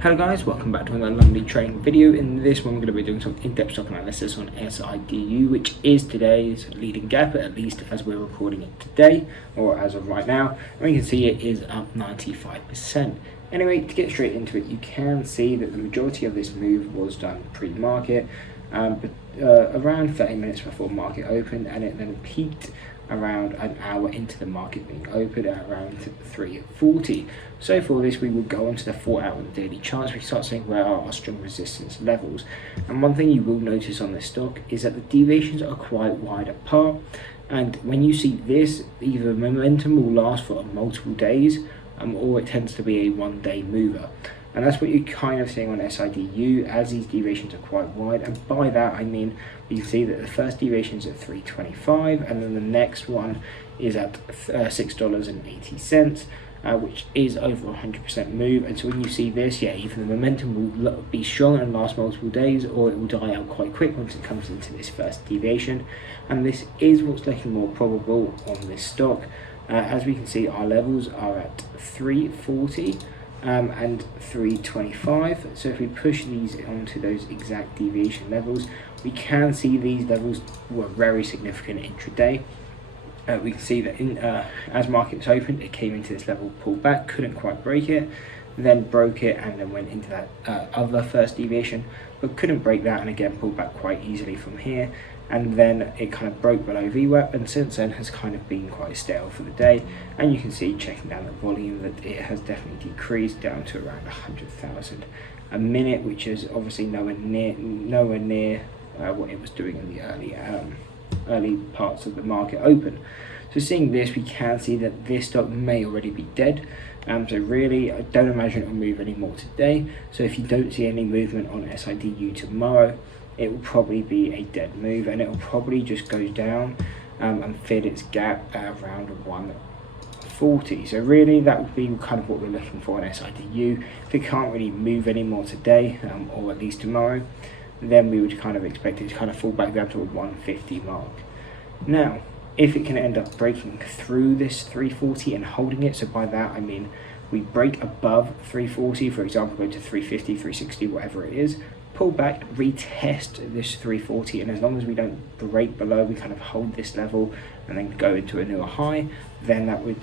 Hello guys, welcome back to another lovely trading video. In this one we're going to be doing some in-depth stock analysis on SIDU, which is today's leading gap, at least as we're recording it today, or as of right now. And you can see it is up 95%. Anyway, to get straight into it, you can see that the majority of this move was done pre-market, but around 30 minutes before market opened, and it then peaked around an hour into the market being open at around 3:40. So for this, we will go onto the 4-hour daily charts. We start seeing where are our strong resistance levels. And one thing you will notice on this stock is that the deviations are quite wide apart. And when you see this, either momentum will last for multiple days, or it tends to be a one-day mover. And that's what you're kind of seeing on SIDU, as these deviations are quite wide. And by that I mean, you can see that the first deviation is at 325, and then the next one is at $6.80, which is over 100% move. And so when you see this, yeah, either the momentum will be strong and last multiple days, or it will die out quite quick once it comes into this first deviation. And this is what's looking more probable on this stock. As we can see, our levels are at 340 and 325. So if we push these onto those exact deviation levels, we can see these levels were very significant intraday. We can see that as markets opened, it came into this level, pulled back, couldn't quite break it, then broke it, and then went into that other first deviation, but couldn't break that, and again pulled back quite easily from here. And then it kind of broke below VWAP, and since then has kind of been quite stale for the day. And you can see, checking down the volume, that it has definitely decreased down to around 100,000 a minute, which is obviously nowhere near what it was doing in the early parts of the market open. So seeing this, we can see that this stock may already be dead. So really, I don't imagine it will move anymore today. So if you don't see any movement on SIDU tomorrow, it will probably be a dead move, and it will probably just go down and fill its gap at around 140. So really, that would be kind of what we're looking for on SIDU. If it can't really move anymore today, or at least tomorrow, then we would kind of expect it to kind of fall back down to a 150 mark. Now, if it can end up breaking through this 340 and holding it, so by that I mean we break above 340, for example, go to 350, 360, whatever it is, pull back, retest this 340, and as long as we don't break below, we kind of hold this level and then go into a newer high, then that would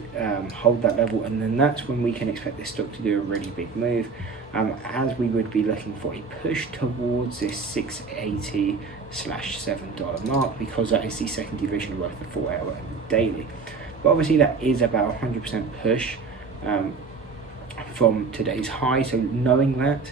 hold that level, and then that's when we can expect this stock to do a really big move, as we would be looking for a push towards this $6.80/$7 mark, because that is the second deviation above the 4-hour and the daily. But obviously that is about 100% push from today's high, so knowing that,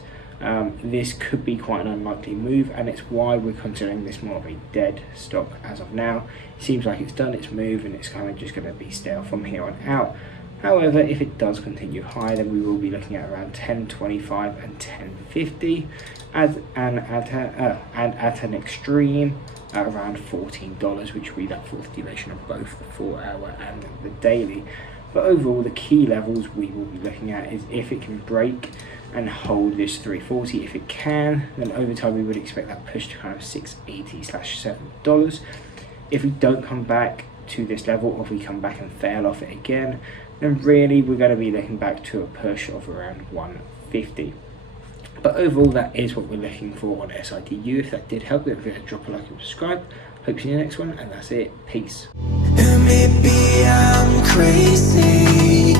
this could be quite an unlikely move, and it's why we're considering this more of a dead stock as of now. It seems like it's done its move, and it's kind of just going to be stale from here on out. However, if it does continue high, then we will be looking at around 10.25 and 10.50, and at an extreme around $14, which will be that fourth deviation of both the 4-hour and the daily. But overall, the key levels we will be looking at is if it can break and hold this 340. If it can, then over time we would expect that push to kind of $6.80/$7. If we don't come back to this level, or if we come back and fail off it again, then really we're going to be looking back to a push of around 150. But overall, that is what we're looking for on SIDU. If that did help, don't forget to drop a like and subscribe. Hope to see you in the next one, and that's it. Peace. And maybe I'm crazy,